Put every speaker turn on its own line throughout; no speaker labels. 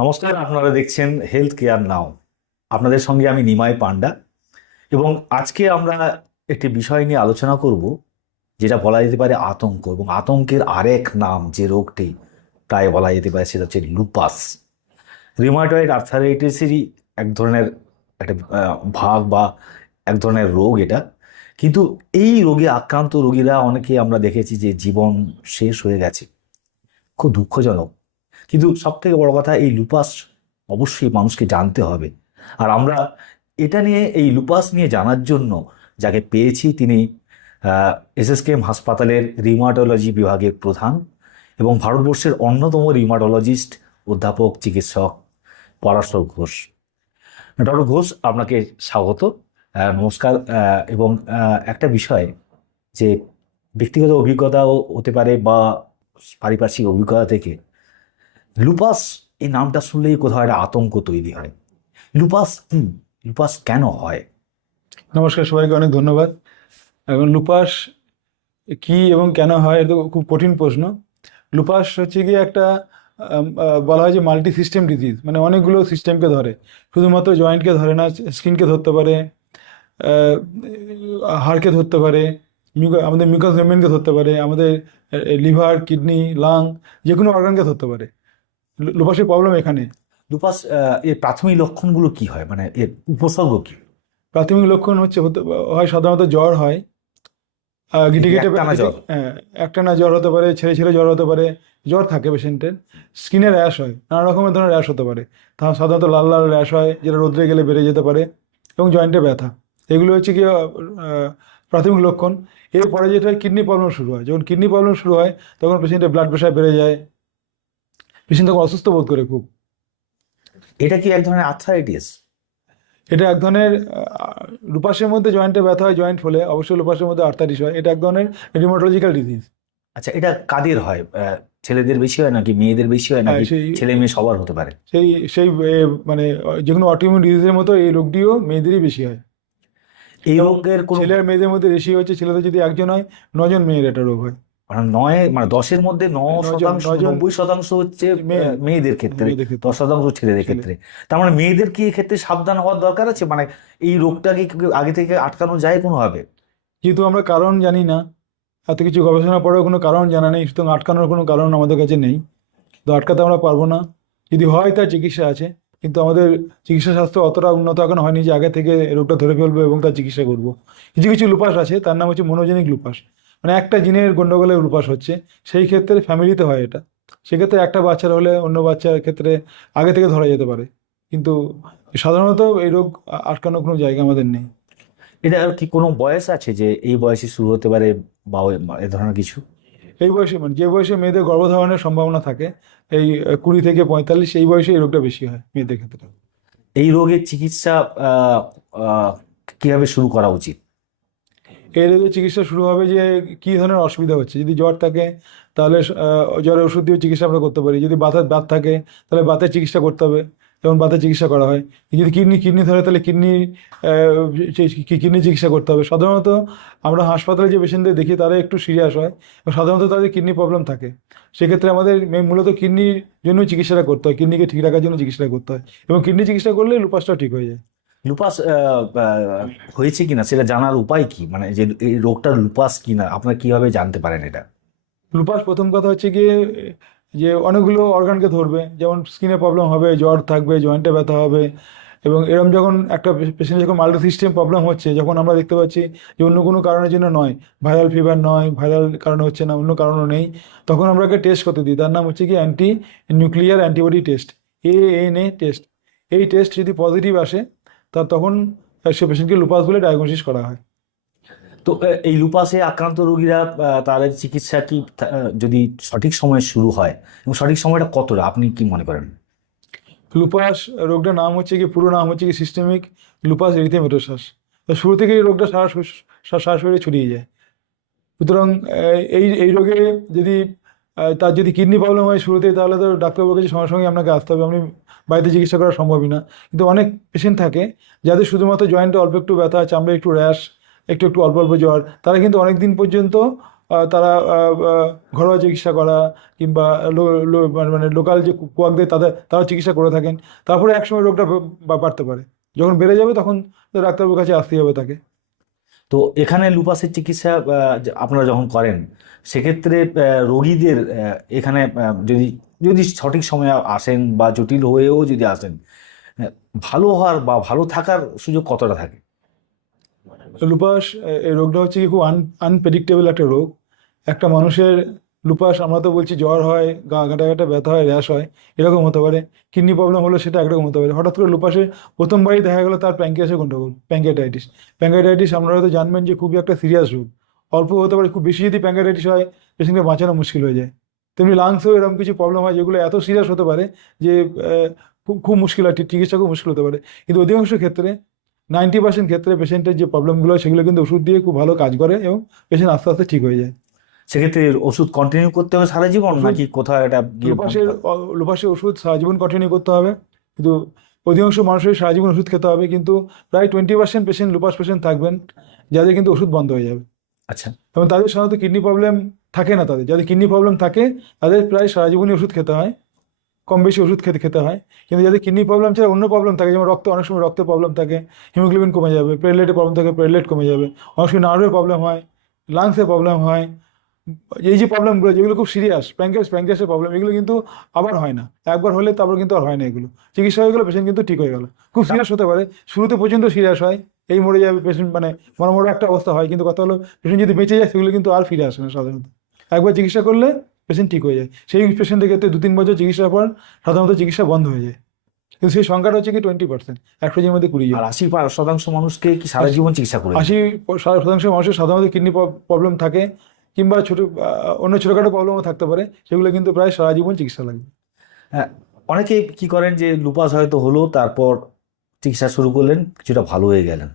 নমস্কার, আপনারা দেখছেন হেলথ কেয়ার নাও আপনাদের সঙ্গে আমি নিমাই পান্ডা এবং আজকে আমরা একটি বিষয় নিয়ে আলোচনা করব, যেটা বলা যেতে পারে আতঙ্ক। এবং আতঙ্কের আরেক নাম যে রোগটি প্রায় বলা যেতে পারে, সেটা হচ্ছে লুপাস রিমাটয়েড আর্থারাইটিসেরই এক ধরনের একটা ভাগ বা এক ধরনের রোগ এটা। কিন্তু এই রোগে আক্রান্ত রোগীরা, অনেকে আমরা দেখেছি যে জীবন শেষ হয়ে গেছে। খুব দুঃখজনক। কিন্তু সব থেকে বড় কথা এই লুপাস অবশ্যই মানুষকে জানতে হবে। আর আমরা এটা নিয়ে, এই লুপাস নিয়ে জানার জন্য যাকে পেয়েছি তিনি এসএসকেএম হাসপাতালের রিমাটোলজি বিভাগের প্রধান এবং ভারতবর্ষের অন্যতম রিমাটোলজিস্ট অধ্যাপক, চিকিৎসক, পরাশর ঘোষ। ডক্টর ঘোষ, আপনাকে স্বাগত। নমস্কার। এবং একটা বিষয় যে ব্যক্তিগত অভিজ্ঞতাও হতে পারে বা পারিপার্শ্বিক অভিজ্ঞতা থেকে লুপাস এই নামটা শুনলেই কোথাও একটা আতঙ্ক তৈরি হয়। লুপাস কি? লুপাস কেন হয়?
নমস্কার, সবাইকে অনেক ধন্যবাদ। এবং লুপাস কি এবং কেন হয়, এটা খুব কঠিন প্রশ্ন। লুপাস হচ্ছে গিয়ে একটা বলা হয় যে মাল্টি সিস্টেম ডিজিজ মানে অনেকগুলো সিস্টেমকে ধরে। শুধুমাত্র জয়েন্টকে ধরে না স্কিনকে ধরতে পারে হাড়কে ধরতে পারে আমাদের মিউকাস মেমব্রেনকে ধরতে পারে, আমাদের লিভার কিডনি লাং যে কোনো অর্গানকে ধরতে পারে। লুপাসের প্রবলেম এখানে।
লুপাস এর প্রাথমিক লক্ষণগুলো কি হয়? মানে এর উপসর্গ কি?
প্রাথমিক লক্ষণ হচ্ছে হয় সাধারণত জ্বর হয়। গিটে গিটে
একটানা।
হ্যাঁ জ্বর হতে পারে ছেড়ে ছেড়ে জ্বর হতে পারে জ্বর থাকে পেশেন্টের স্কিনে র্যাশ হয় নানা রকমের ধরনের র্যাশ হতে পারে। তা সাধারণত লাল লাল র্যাশ হয় যেটা রোদ্রে গেলে বেড়ে যেতে পারে এবং জয়েন্টে ব্যথা। এগুলো হচ্ছে কি প্রাথমিক লক্ষণ। এরপরে যেটা হয় কিডনি প্রবলেম শুরু হয়। যখন কিডনি প্রবলেম শুরু হয় তখন পেশেন্টের ব্লাড প্রেশার বেড়ে যায়। পেশেন্ট তখন অসুস্থ বোধ করে খুব।
এটা কি এক ধরনের আর্থারাইটিস
এটা এক ধরনের লুপাসের মধ্যে জয়েন্টে ব্যথা হয় জয়েন্ট হলে অবশ্যই লুপাসের মধ্যে আর্থারিস হয়। এটা এক ধরনের রিমোটোলজিক্যাল ডিজিজ
আচ্ছা এটা কাদের হয়? ছেলেদের বেশি হয় নাকি মেয়েদের বেশি হয় নাকি
হ্যাঁ, সেই-
ছেলে মেয়ে সবার হতে পারে?
সেই সেই মানে যে কোনো অটোইমিউন ডিজিজের মতো এই রোগটিও মেয়েদেরই বেশি হয়।
এই রোগের কোনো
ছেলে আর মেয়েদের মধ্যে বেশি হচ্ছে ছেলেদের যদি একজন হয় নজন মেয়ের এটা রোগ হয়।
মানে নয় মানে দশের মধ্যে ন শতাংশ নব্বই শতাংশ হচ্ছে
মেয়ে-
মেয়েদের ক্ষেত্রে। দশ শতাংশ ছেলেদের ক্ষেত্রে। তার মানে মেয়েদের কি এক্ষেত্রে সাবধান হওয়ার দরকার আছে? মানে এই রোগটাকে আগে থেকে আটকানো যায় কোনোভাবে?
যেহেতু আমরা কারণ জানি না এত কিছু গবেষণা পরেও কোনো কারণ জানা নেই সুতরাং আটকানোর কোনো কারণ আমাদের কাছে নেই। তো আটকাতে আমরা পারব না। যদি হয় তার চিকিৎসা আছে কিন্তু আমাদের চিকিৎসা স্বাস্থ্য অতটা উন্নত এখন হয়নি যে আগে থেকে রোগটা ধরে ফেলব এবং তার চিকিৎসা করব। কিছু কিছু লুপাস আছে তার নাম হচ্ছে মনোজেনিক লুপাস। মানে একটা জিনের গন্ডগোলে লুপাস হচ্ছে সেই ক্ষেত্রে ফ্যামিলিতে হয় এটা। সেক্ষেত্রে একটা বাচ্চার হলে অন্য বাচ্চার ক্ষেত্রে আগে থেকে ধরা যেতে পারে। কিন্তু সাধারণত এই রোগ আটকানোর কোনো জায়গা আমাদের নেই।
এটা কি কোনো বয়স আছে যে এই বয়সে শুরু হতে পারে বা এ ধরনের কিছু?
এই বয়সে মানে যে বয়সে মেয়েদের গর্ভধারণের সম্ভাবনা থাকে এই কুড়ি থেকে পঁয়তাল্লিশ এই বয়সে এই রোগটা বেশি হয় মেয়েদের ক্ষেত্রে।
এই রোগের চিকিৎসা কীভাবে শুরু করা উচিত?
এই রোগের চিকিৎসা শুরু হবে যে কী ধরনের অসুবিধা হচ্ছে? যদি জ্বর থাকে, তাহলে জ্বরের ওষুধ দিয়ে চিকিৎসা আমরা করতে পারি। যদি বাতের বাত থাকে, তাহলে বাতের চিকিৎসা করতে হবে। যেমন বাতের চিকিৎসা করা হয়। যদি কিডনি কিডনি ধরে, তাহলে কিডনি কিডনি চিকিৎসা করতে হবে। সাধারণত আমরা হাসপাতালে যে পেশেন্টদের দেখি, তারা একটু সিরিয়াস হয় এবং সাধারণত তাদের কিডনি প্রবলেম থাকে। সেক্ষেত্রে আমাদের মূলত কিডনির জন্য চিকিৎসাটা করতে হয়। কিডনিকে ঠিক রাখার জন্য চিকিৎসাটা করতে হয়। এবং কিডনি চিকিৎসা করলে লুপাসটাও ঠিক হয়ে যায়।
লুপাস আহ, আহ, হয়েছে কিনা সেটা জানার উপায় কি? মানে যে এই রোগটা লুপাস কিনা আপনারা কীভাবে জানতে পারেন এটা?
লুপাস প্রথম কথা হচ্ছে গিয়ে যে অনেকগুলো অর্গানকে ধরবে যেমন স্কিনে প্রবলেম হবে জ্বর থাকবে জয়েন্টে ব্যথা হবে এবং এরকম যখন একটা পেশেন্ট যখন মাল্টি সিস্টেম প্রবলেম হচ্ছে যখন আমরা দেখতে পাচ্ছি যে অন্য কোনো কারণের জন্য নয় ভাইরাল ফিভার নয় ভাইরাল কারণে হচ্ছে না অন্য কারণও নেই তখন আমরা টেস্ট করতে দিই। তার নাম হচ্ছে কি anti nuclear antibody test A N A test এই টেস্ট যদি পজিটিভ আসে তা তখন সে পেশেন্টকে লুপাস বলে ডায়াগনোসিস করা হয়।
তো এই লুপাসে আক্রান্ত রোগীরা তাদের চিকিৎসা কি যদি সঠিক সময়ে শুরু হয় এবং সঠিক সময়টা কতটা আপনি কি মনে করেন?
লুপাস রোগটার নাম হচ্ছে কি পুরো নাম হচ্ছে কি সিস্টেমিক লুপাস এরিথেমেটোসাস শুরু থেকে এই রোগটা সারা সারা শরীরে ছড়িয়ে যায়। সুতরাং এই এই রোগে যদি তার যদি কিডনি প্রবলেম হয় শুরুতেই তাহলে তো ডাক্তারবাবুর কাছে সঙ্গে সঙ্গে আপনাকে আসতে হবে। আপনি বাড়িতে চিকিৎসা করা সম্ভবই না। কিন্তু অনেক পেশেন্ট থাকে যাদের শুধুমাত্র জয়েন্টে অল্প একটু ব্যথা চামড়ে একটু র্যাশ একটু একটু অল্প অল্প জ্বর, তারা কিন্তু অনেক দিন পর্যন্ত তারা ঘরোয়া চিকিৎসা করা কিংবা মানে- মানে লোকাল যে কুয়াকদের তাদের, তারা চিকিৎসা করে থাকেন। তারপরে একসময় রোগটা বাড়তে পারে। যখন বেড়ে যাবে তখন ডাক্তারবাবুর কাছে আসতে হবে তাকে।
তো এখানে লুপাসের চিকিৎসা আপনারা যখন করেন, সেক্ষেত্রে রোগীদের এখানে যদি যদি সঠিক সময়ে আসেন বা জটিল হয়েও যদি আসেন আহ, ভালো হওয়ার বা ভালো থাকার সুযোগ কতটা থাকে?
লুপাস এই রোগটা হচ্ছে কি খুব আন আনপ্রেডিক্টেবল একটা রোগ। একটা মানুষের লুপাস আমরা তো বলছি জ্বর হয় গা গাঁটা গাঁটা ব্যথা হয় র্যাশ হয় এরকম হতে পারে। কিডনি প্রবলেম হলো সেটা একরকম হতে পারে। হঠাৎ করে লুপাসে প্রথমবারই দেখা গেলো তার প্যাঙ্কিয়াসে গন্ডগোল প্যাঙ্কাইটাইটিস প্যাঙ্কাইটাইটিস আপনারা হয়তো জানবেন যে খুবই একটা সিরিয়াস রোগ। অল্প হতে পারে খুব বেশি যদি প্যাঙ্কাইটাইটিস হয় পেশেন্টকে বাঁচানো মুশকিল হয়ে যায়। তেমনি লাংসেও এরকম কিছু প্রবলেম হয় যেগুলো এত সিরিয়াস হতে পারে যে খুব খুব মুশকিল হয় ঠিক- চিকিৎসা খুব মুশকিল হতে পারে। কিন্তু অধিকাংশ ক্ষেত্রে নাইনটি পার্সেন্ট ক্ষেত্রে পেশেন্টের যে প্রবলেমগুলো হয় সেগুলো কিন্তু ওষুধ দিয়ে খুব ভালো কাজ করে এবং পেশেন্ট আস্তে আস্তে ঠিক হয়ে যায়।
সেক্ষেত্রে ওষুধ কন্টিনিউ করতে হবে সারা জীবন নাকি কোথাও এটা গিয়ে
লোপাসের লোপাসের ওষুধ সারা জীবন কন্টিনিউ করতে হবে। কিন্তু অধিকাংশ মানুষের সারা জীবন ওষুধ খেতে হবে কিন্তু প্রায় twenty percent patient lupus patient থাকবেন যাদের কিন্তু ওষুধ বন্ধ হয়ে যাবে।
আচ্ছা।
এবং তাদের সাধারণত কিডনি প্রবলেম থাকে না তাদের। যাদের কিডনি প্রবলেম থাকে, তাদের প্রায় সারা জীবনই ওষুধ খেতে হয়। কম বেশি ওষুধ খেতে খেতে হয়। কিন্তু যাদের কিডনি প্রবলেম ছাড়া অন্য প্রবলেম থাকে, যেমন রক্ত, অনেক সময় রক্তের প্রবলেম থাকে হিমোগ্লোবিন কমে যাবে প্লেটলেটের প্রবলেম থাকে প্লেটলেট কমে যাবে, অনেক সময় নার্ভের প্রবলেম হয় লাংসের প্রবলেম হয়। এই যে প্রবলেমগুলো যেগুলো খুব সিরিয়াস প্যাঙ্কাস প্যাঙ্কাসের প্রবলেম এগুলো কিন্তু আবার হয় না। একবার হলে তারপর কিন্তু আর হয় না এগুলো। চিকিৎসা হয়ে গেলে পেশেন্ট কিন্তু ঠিক হয়ে গেল। খুব সিরিয়াস হতে পারে। শুরুতে পর্যন্ত সিরিয়াস হয়, এই মরে যাবে পেশেন্ট মানে মরমর একটা অবস্থা হয়। কিন্তু কথা হলো পেশেন্ট যদি বেঁচে যায়, সেগুলো কিন্তু আর ফিরে আসে না সাধারণত। একবার চিকিৎসা করলে পেশেন্ট ঠিক হয়ে যায়। সেই পেশেন্টের ক্ষেত্রে দু তিন বছর চিকিৎসার পর সাধারণত চিকিৎসা বন্ধ হয়ে যায়। কিন্তু সেই সংখ্যাটা হচ্ছে কি টোয়েন্টি পার্সেন্ট একশো জনের মধ্যে কুড়ি জন।
আশি শতাংশ মানুষকে কি সারা জীবন চিকিৎসা করে?
আশি শতাংশ মানুষের সাধারণত কিডনি প্রবলেম থাকে কিংবা ছোটো অন্য ছোটোখাটো প্রবলেমও থাকতে পারে সেগুলো কিন্তু প্রায় সারা জীবন চিকিৎসা লাগবে
হ্যাঁ অনেকে কি করেন যে লুপাস হয়তো হলো তারপর চিকিৎসা শুরু করলেন কিছুটা ভালো হয়ে গেলেন।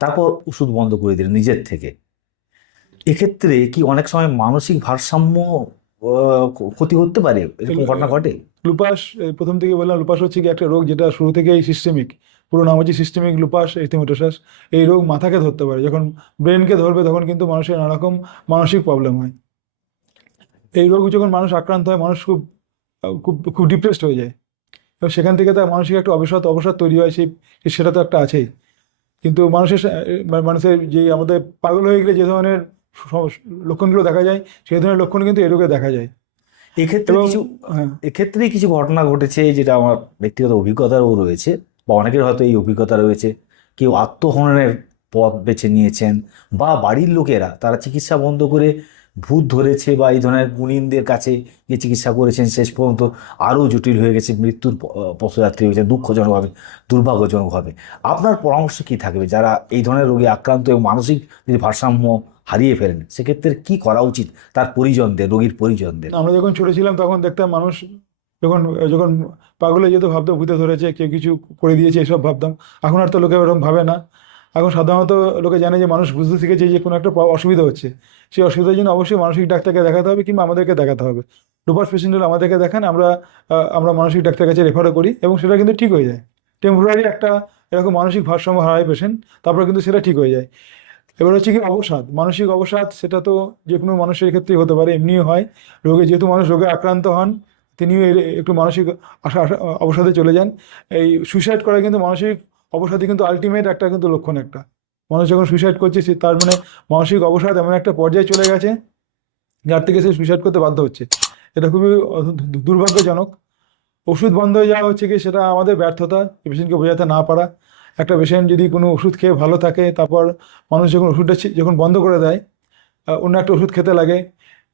তারপর ওষুধ বন্ধ করে দিলেন নিজের থেকে। এক্ষেত্রে কি অনেক সময় মানসিক ভারসাম্য ক্ষতি করতে পারে? এরকম ঘটনা ঘটে?
লুপাস প্রথম থেকে বললাম লুপাস হচ্ছে কি একটা রোগ যেটা শুরু থেকেই সিস্টেমিক পুরো নাম হচ্ছে সিস্টেমিক লুপাস এরিথেমেটোসাস এই রোগ মাথাকে ধরতে পারে। যখন ব্রেনকে ধরবে তখন কিন্তু মানুষের নানারকম মানসিক প্রবলেম হয়। এই রোগ যখন মানুষ আক্রান্ত হয় মানুষ খুব খুব খুব ডিপ্রেসড হয়ে যায়। এবং সেখান থেকে তার মানসিক একটা অবসাদ অবসাদ তৈরি হয় সেই সেটা তো একটা আছেই। কিন্তু মানুষের মানে মানুষের যে আমাদের পাগল হয়ে গেলে যে ধরনের লক্ষণগুলো দেখা যায় সেই ধরনের লক্ষণ কিন্তু এই রোগে দেখা যায়।
এক্ষেত্রে কিছু
হ্যাঁ।
এক্ষেত্রে কিছু ঘটনা ঘটেছে যেটা আমার ব্যক্তিগত অভিজ্ঞতারও রয়েছে বা অনেকের হয়তো এই অভিজ্ঞতা রয়েছে। কেউ আত্মহননের পথ বেছে নিয়েছেন বা বাড়ির লোকেরা তারা চিকিৎসা বন্ধ করে ভূত ধরেছে বা এই ধরনের গুণিনদের কাছে গিয়ে চিকিৎসা করেছেন, শেষ পর্যন্ত আরও জটিল হয়ে গেছে, মৃত্যুর পথযাত্রী হয়েছে, দুঃখজনকভাবে, দুর্ভাগ্যজনকভাবে। আপনার পরামর্শ কি থাকবে? যারা এই ধরনের রোগে আক্রান্ত এবং মানসিক যদি ভারসাম্য হারিয়ে ফেলেন, সেক্ষেত্রে কি করা উচিত তার পরিজনদের, রোগীর পরিজনদের?
আমরা যখন ছোট ছিলাম, তখন দেখতাম মানুষ যখন যখন পাগলে যেত ভাবতাম ভূতে ধরেছে, কেউ কিছু করে দিয়েছে, এসব ভাবতাম। এখন আর তো লোকে ওরকম ভাবে না। এখন সাধারণত লোকে জানে যে মানুষ বুঝতে শিখেছে যে কোনো একটা অসুবিধা হচ্ছে। সেই অসুবিধার জন্য অবশ্যই মানসিক ডাক্তারকে দেখাতে হবে কিংবা আমাদেরকে দেখাতে হবে। ডুপাস পেশেন্ট আমাদেরকে দেখান, আমরা আমরা মানসিক ডাক্তারের কাছে রেফারও করি এবং সেটা কিন্তু ঠিক হয়ে যায়। টেম্পোরারি একটা এরকম মানসিক ভারসাম্য হারায় পেশেন্ট তারপরে কিন্তু সেটা ঠিক হয়ে যায়। এবার হচ্ছে কি অবসাদ? মানসিক অবসাদ, সেটা তো যে কোনো মানুষের ক্ষেত্রেই হতে পারে, এমনিও হয়। রোগে যেহেতু মানুষ রোগে আক্রান্ত হন, তিনিও একটু মানসিক আশা- অবসাদে চলে যান। এই সুইসাইড করা কিন্তু মানসিক অবসাদে কিন্তু আলটিমেট একটা কিন্তু লক্ষণ একটা। মানুষ যখন সুইসাইড করছে তার মানে মানসিক অবসাদ এমন একটা পর্যায়ে চলে গেছে, যার থেকে সে সুইসাইড করতে বাধ্য হচ্ছে। এটা খুবই দুর্ভাগ্যজনক। ওষুধ বন্ধ হয়ে যাওয়া হচ্ছে কি, সেটা আমাদের ব্যর্থতা পেশেন্টকে বোঝাতে না পারা। একটা পেশেন্ট যদি কোনো ওষুধ খেয়ে ভালো থাকে, তারপর মানুষ যখন ওষুধটা যখন বন্ধ করে দেয় অন্য একটা ওষুধ খেতে লাগে,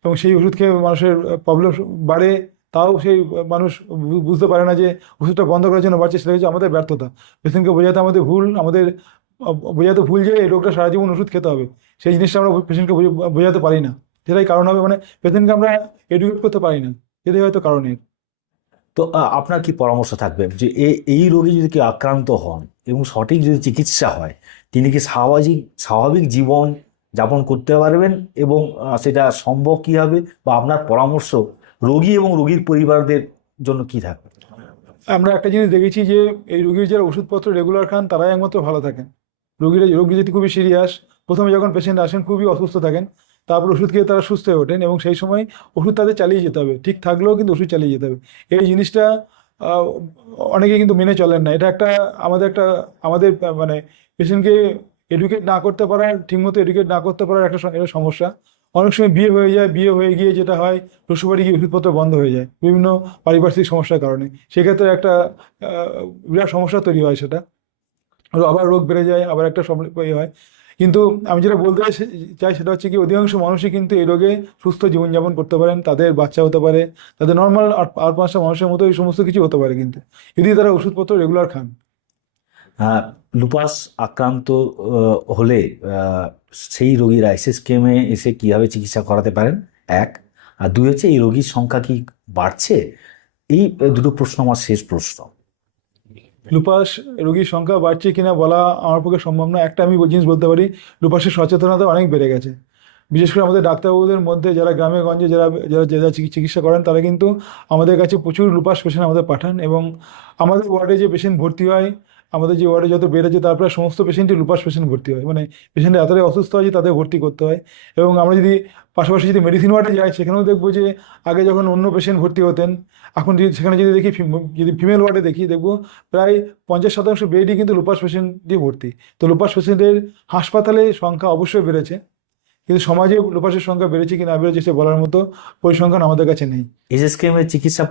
এবং সেই ওষুধ খেয়ে মানুষের প্রবলেম বাড়ে তাও সেই মানুষ বুঝতে পারে না যে ওষুধটা বন্ধ করার জন্য বাড়ছে, সেটা হচ্ছে আমাদের ব্যর্থতা। পেশেন্টকে বোঝাতে আমাদের ভুল, আমাদের বোঝাতে ভুল যে এই রোগটা সারা জীবন ওষুধ খেতে হবে, সেই জিনিসটা আমরা পেশেন্টকে বোঝাতে পারি না। সেটাই কারণ হবে মানে পেশেন্টকে আমরা এডুকেট করতে পারি না সেটাই হয়তো কারণ এর।
তো আপনার কি পরামর্শ থাকবে যে এই রোগে যদি কেউ আক্রান্ত হন এবং সঠিক যদি চিকিৎসা হয়, তিনি কি স্বাভাবিক স্বাভাবিক জীবন যাপন করতে পারবেন এবং সেটা সম্ভব কি হবে বা আপনার পরামর্শ রোগী এবং রোগীর পরিবারদের জন্য কি থাকবে?
আমরা একটা জিনিস দেখেছি যে, এই রোগীর যারা ওষুধপত্র রেগুলার খান, তারাই একমাত্র ভালো থাকেন। রোগীরা, রোগী যদি খুবই সিরিয়াস প্রথমে যখন পেশেন্ট আসেন, খুবই অসুস্থ থাকেন, তারপর ওষুধ খেয়ে তারা সুস্থ হয়ে ওঠেন এবং সেই সময় ওষুধ তাদের চালিয়ে যেতে হবে। ঠিক থাকলেও কিন্তু ওষুধ চালিয়ে যেতে হবে। এই জিনিসটা অনেকে কিন্তু মেনে চলেন না। এটা একটা, আমাদের একটা, আমাদের মানে পেশেন্টকে এডুকেট না করতে পারার, ঠিকমতো এডুকেট না করতে পারার একটা এটা সমস্যা। অনেক সময় বিয়ে হয়ে যায়, বিয়ে হয়ে গিয়ে যেটা হয়, শ্বশুরবাড়ি গিয়ে ওষুধপত্র বন্ধ হয়ে যায়। বিভিন্ন পারিপার্শ্বিক সমস্যার কারণে। সেক্ষেত্রে একটা বিরাট সমস্যা তৈরি হয় সেটা। আবার রোগ বেড়ে যায়, আবার একটা ইয়ে হয়। কিন্তু আমি যেটা বলতে চাই- সেটা হচ্ছে কি, অধিকাংশ মানুষই কিন্তু এই রোগে সুস্থ জীবনযাপন করতে পারেন, তাদের বাচ্চা হতে পারে, তাদের নর্মাল আর পাঁচটা মানুষের মতো এই সমস্ত কিছু হতে পারে কিন্তু। যদি তারা ওষুধপত্র রেগুলার খান।
লুপাস আক্রান্ত হলে সেই রোগীরা এসএসকেএমে এসে কীভাবে চিকিৎসা করাতে পারেন? এক। আর দুই হচ্ছে, এই রোগীর সংখ্যা কি বাড়ছে? এই দুটো প্রশ্ন আমার শেষ প্রশ্ন।
লুপাস রোগীর সংখ্যা বাড়ছে কিনা বলা আমার পক্ষে সম্ভব না। একটা আমি জিনিস বলতে পারি লুপাসের সচেতনতা অনেক বেড়ে গেছে। বিশেষ করে আমাদের ডাক্তারবাবুদের মধ্যে, যারা গ্রামে, গঞ্জে, যারা যারা যারা চিকি- চিকিৎসা করেন, তারা কিন্তু আমাদের কাছে প্রচুর লুপাস পেশেন্ট আমাদের পাঠান এবং আমাদের ওয়ার্ডে যে পেশেন্ট ভর্তি হয় আমাদের যে ওয়ার্ডে যত বেড়েছে তার প্রায় সমস্ত পেশেন্টই লুপাস পেশেন্ট ভর্তি হয়। মানে পেশেন্ট এতটাই অসুস্থ হয় যে তাদের ভর্তি করতে হয়। এবং আমরা যদি পাশাপাশি যদি মেডিসিন ওয়ার্ডে যাই, সেখানেও দেখব যে, আগে যখন অন্য পেশেন্ট ভর্তি হতেন, এখন যদি সেখানে যদি দেখি যদি ফিমেল ওয়ার্ডে দেখি, দেখব প্রায় পঞ্চাশ শতাংশ বেডই কিন্তু লুপাস পেশেন্ট দিয়ে ভর্তি। তো লুপাস পেশেন্টের হাসপাতালে সংখ্যা অবশ্যই বেড়েছে। কিন্তু সমাজে লোপাসের সংখ্যা বেড়েছে কি না বেড়েছে সে বলার মতো পরিসংখ্যান আমাদের কাছে নেই।
এসএসকেএম এর চিকিৎসা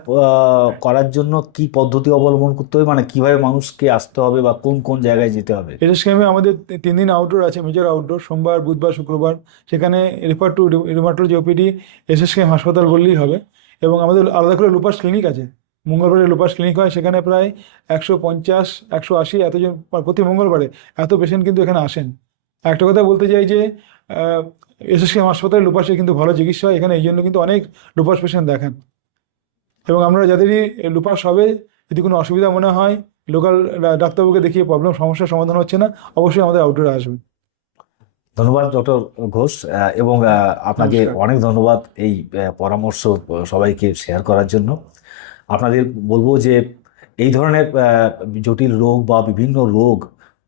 করার জন্য কি পদ্ধতি অবলম্বন করতে হবে? মানে কীভাবে মানুষকে আসতে হবে বা কোন কোন জায়গায় যেতে হবে?
এটা স্ক্যামে আমাদের তিন দিন আউটডোর আছে মেজর আউটডোর সোমবার বুধবার শুক্রবার। সেখানে refer to rheumatology OPD SSKM হাসপাতাল বললেই হবে। এবং আমাদের আলাদা করে লুপাস ক্লিনিক আছে। মঙ্গলবারে লোপাস ক্লিনিক হয় সেখানে প্রায় একশো পঞ্চাশ একশো আশি এতজন প্রতি মঙ্গলবারে এত পেশেন্ট কিন্তু এখানে আসেন। একটা কথা বলতে চাই যে এসএসকেএম হাসপাতালে লুপাসের কিন্তু ভালো চিকিৎসা হয় এখানে এই জন্য কিন্তু অনেক লুপাস পেশেন্ট দেখান। এবং আমরা যাদেরই লুপাস হবে যদি কোনো অসুবিধা মনে হয় লোকাল ডাক্তারবাবুকে দেখিয়ে প্রবলেম সমস্যার সমাধান হচ্ছে না অবশ্যই আমাদের আউটডোরে আসবে।
ধন্যবাদ ডক্টর ঘোষ এবং আপনাকে অনেক ধন্যবাদ এই পরামর্শ সবাইকে শেয়ার করার জন্য। আপনাদের বলব যে এই ধরনের জটিল রোগ বা বিভিন্ন রোগ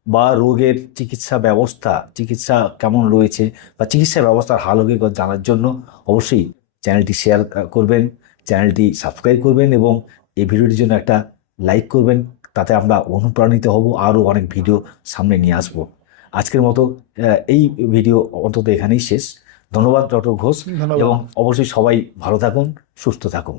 বা রোগের চিকিৎসা ব্যবস্থা চিকিৎসা কেমন রয়েছে বা চিকিৎসা ব্যবস্থার হাল হকিকত জানার জন্য অবশ্যই চ্যানেলটি শেয়ার করবেন চ্যানেলটি সাবস্ক্রাইব করবেন এবং এই ভিডিওটির জন্য একটা লাইক করবেন। তাতে আমরা অনুপ্রাণিত হব আরও অনেক ভিডিও সামনে নিয়ে আসব। আজকের মতো এই ভিডিও অন্তত এখানেই শেষ। ধন্যবাদ ডক্টর ঘোষ এবং অবশ্যই সবাই ভালো থাকুন সুস্থ থাকুন।